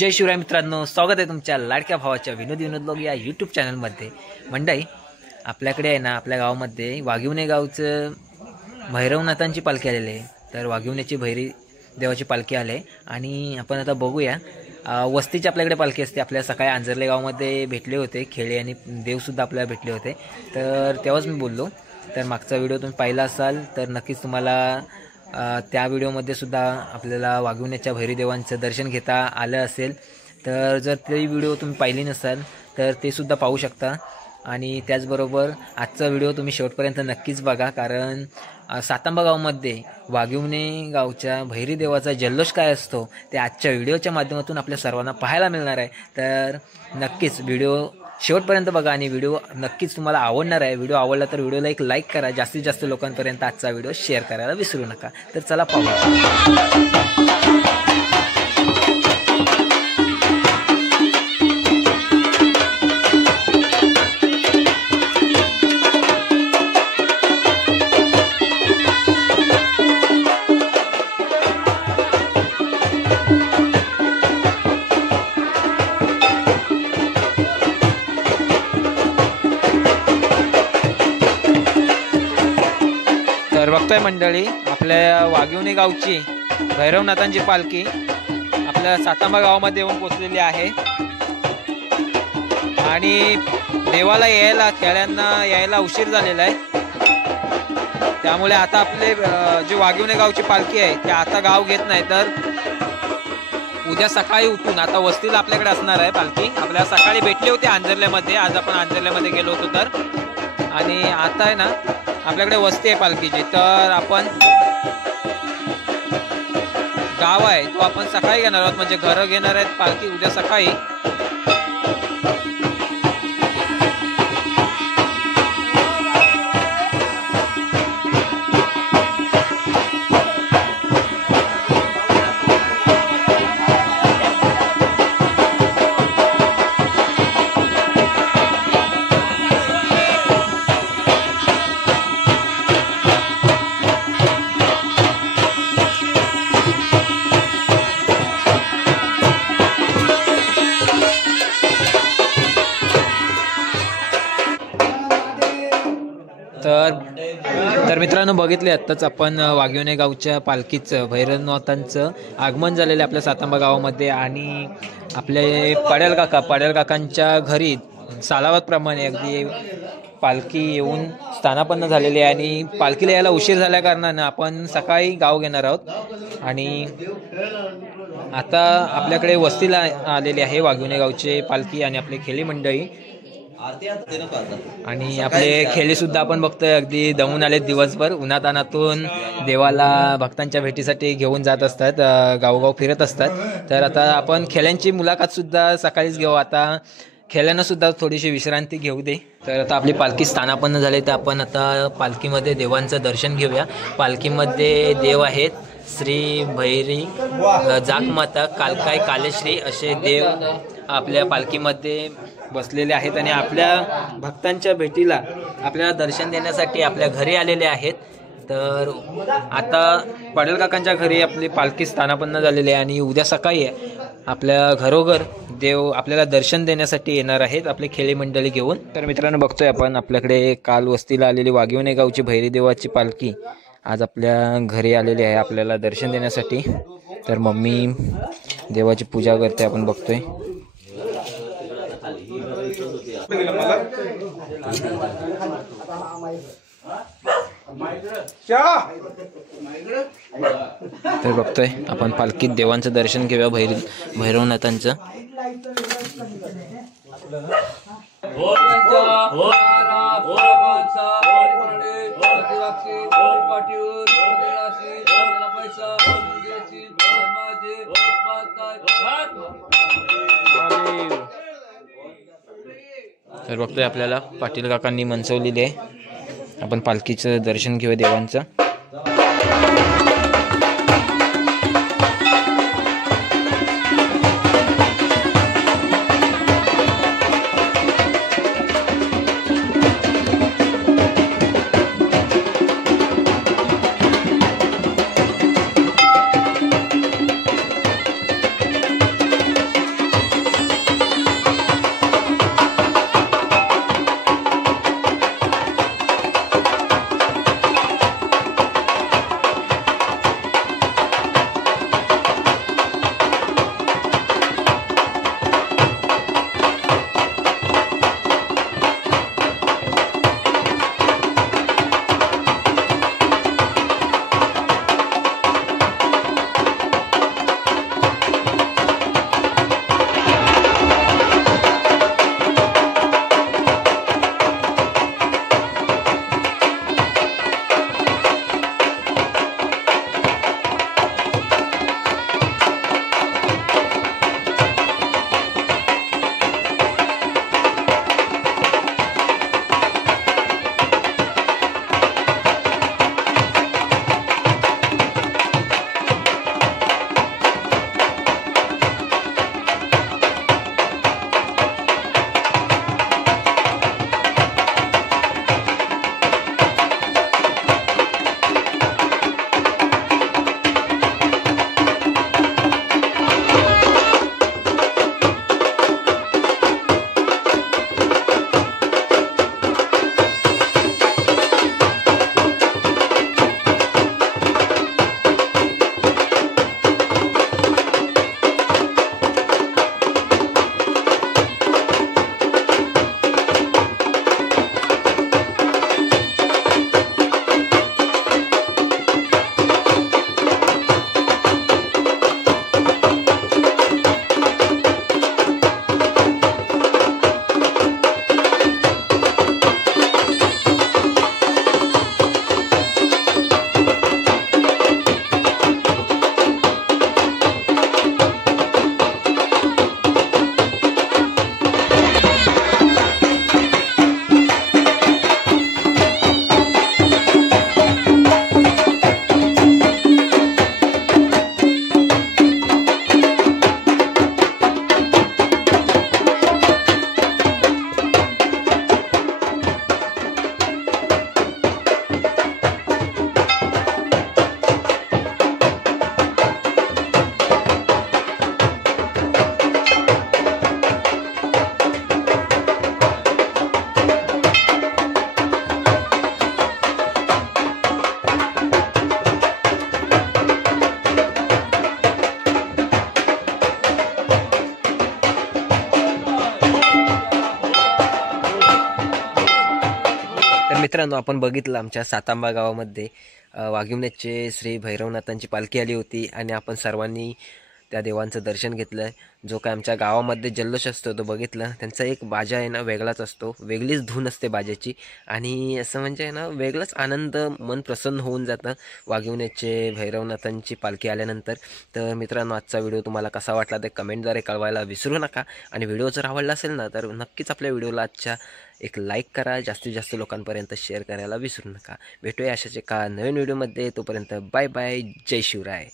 जय शिवराय मित्रांनो, स्वागत आहे तुमच्या लाडक्या भावाच्या विनोद ब्लॉग या यूट्यूब चॅनलमध्ये। मंडळी, आपल्याकडे आहे ना, आपल्या गावामध्ये वाघिवणे गावचं भैरवनाथांची पालखी आलेली आहे। तर वाघिवण्याची भैरी देवाची पालखी आली आहे आणि आपण आता बघूया। वस्तीची आपल्याकडे पालखी असते। आपल्या सकाळी आंजर्ले गावामध्ये भेटले होते खेळे आणि देवसुद्धा आपल्याला भेटले होते। तर तेव्हाच मी बोललो, तर मागचा व्हिडिओ तुम्ही पाहिला असाल तर नक्कीच तुम्हाला त्या व्हिडिओमध्ये सुद्धा आपल्याला वाघिवण्याच्या भैरीदेवांचं दर्शन घेता आलं असेल। तर जर ते व्हिडिओ तुम्ही पाहिली नसाल तर ते सुद्धा पाहू शकता। आणि त्याचबरोबर आजचा व्हिडिओ तुम्ही शेवटपर्यंत नक्कीच बघा, कारण सातांबा गावामध्ये वाघिवणे गावच्या भैरीदेवाचा जल्लोष काय असतो ते आजच्या व्हिडिओच्या माध्यमातून आपल्या सर्वांना पाहायला मिळणार आहे। तर नक्कीच व्हिडिओ शेवटपर्यंत बघा आणि व्हिडिओ नक्कीच तुम्हाला आवडणार आहे। व्हिडिओ आवडला तर व्हिडिओला एक लाईक करा, जास्तीत जास्त लोकांपर्यंत आजचा व्हिडिओ शेअर करायला विसरू नका। तर चला पाहूया। तर बघतोय मंडळी, आपल्या वाघिवणे गावची भैरवनाथांची पालखी आपल्या सातांबा गावामध्ये येऊन पोचलेली आहे आणि देवाला यायला खेळ्यांना यायला उशीर झालेला आहे। त्यामुळे आता आपले जे वाघिवणे गावची पालखी आहे ते आता गाव घेत नाही, तर उद्या सकाळी उठून आता वस्तीला आपल्याकडे असणार आहे पालखी। आपल्याला सकाळी भेटली होती आंजर्ल्यामध्ये, आज आपण आंजर्ल्यामध्ये गेलो होतो तर, आणि आता आहे ना आपल्याकडे वस्ती आहे पालखीची। तर आपण गाव आहे तो आपण सकाळी घेणार आहोत, म्हणजे घरं घेणार आहेत पालखी उद्या सकाळी। तर मित्रांनो, बघितले आत्ताच आपण वाघिवणे गावच्या पालखीचं भैरवनाथांचं आगमन झालेलं आपल्या सातांबा गावामध्ये। आणि आपले पाड्याल काकांच्या घरी सालावतप्रमाणे अगदी पालखी येऊन स्थानापन्न झालेली आहे आणि पालखीला यायला उशीर झाल्या कारणानं आपण सकाळी गाव घेणार आहोत। आणि आता आपल्याकडे वस्तीला आलेली आहे वाघिवणे गावचे पालखी आणि आपले खेळी मंडळी, आणि आपले खेळी सुद्धा आपण बघतोय अगदी दमून आले दिवसभर उन्हातानातून देवाला भक्तांच्या भेटीसाठी घेऊन जात असतात, गावोगाव फिरत असतात। तर आता आपण खेळ्यांची मुलाखत सुद्धा सकाळीच घेऊ, आता खेळ्यांना सुद्धा थोडीशी विश्रांती घेऊ दे। तर आता आपली पालखी स्थानापन्न झाली, तर आपण आता पालखीमध्ये देवांचं दर्शन घेऊया। पालखीमध्ये देव आहेत श्री भैरी जागमाता कालकाय कालेश्री असे देव आपल्या पालखीमध्ये बसलेले आहेत आणि आपल्या भक्तांच्या भेटीला आपल्याला दर्शन देण्यासाठी आपल्या घरी आलेले आहेत। तर आता पाटील काकांच्या घरी आपली पालखी स्थानापन्न झालेली आहे आणि उद्या सकाळी आपल्या घरोघर देव आपल्याला दर्शन देण्यासाठी येणार आहेत आपले खेळी मंडळी घेऊन। तर मित्रांनो, बघतोय आपण आपल्याकडे काल वस्तीला आलेली वाघिवणे गावची भैरी देवाची पालखी आज आपल्या घरी आलेली आहे आपल्याला दर्शन देण्यासाठी। तर मम्मी देवाची पूजा करते, आपण बघतोय। तर बघतोय आपण पालखीत देवांचं दर्शन घेऊया भैरवनाथांचं। तर बघतोय आपल्याला पाटील काकांनी मनसवलेली आहे आपण पालखीचं दर्शन घेऊया देवांचं. मित्रांनो, आपण बघितलं आमच्या सातांबा गावामध्ये वाघिवण्याचे श्री भैरवनाथांची पालखी आली होती आणि आपण सर्वांनी त्या देवांचं दर्शन घेतलं. जो काय आमच्या गावामध्ये जल्लोष असतो तो बघितलं. त्यांचा एक बाजा आहे ना वेगळाच असतो, वेगळीच धून असते बाजाची आणि असं म्हणजे आहे ना वेगळाच आनंद, मन प्रसन्न होऊन जातं वाघिवण्याचे भैरवनाथांची पालखी आल्यानंतर. तर मित्रांनो, आजचा व्हिडिओ तुम्हाला कसा वाटला ते कमेंटद्वारे कळवायला विसरू नका आणि व्हिडिओ जर आवडला असेल ना तर नक्कीच आपल्या व्हिडिओला आजच्या एक लाईक करा, जास्तीत जास्त लोकांपर्यंत शेअर करायला विसरू नका. भेटूया अशाच एका नवीन व्हिडिओमध्ये. तोपर्यंत बाय बाय, जय शिवराय.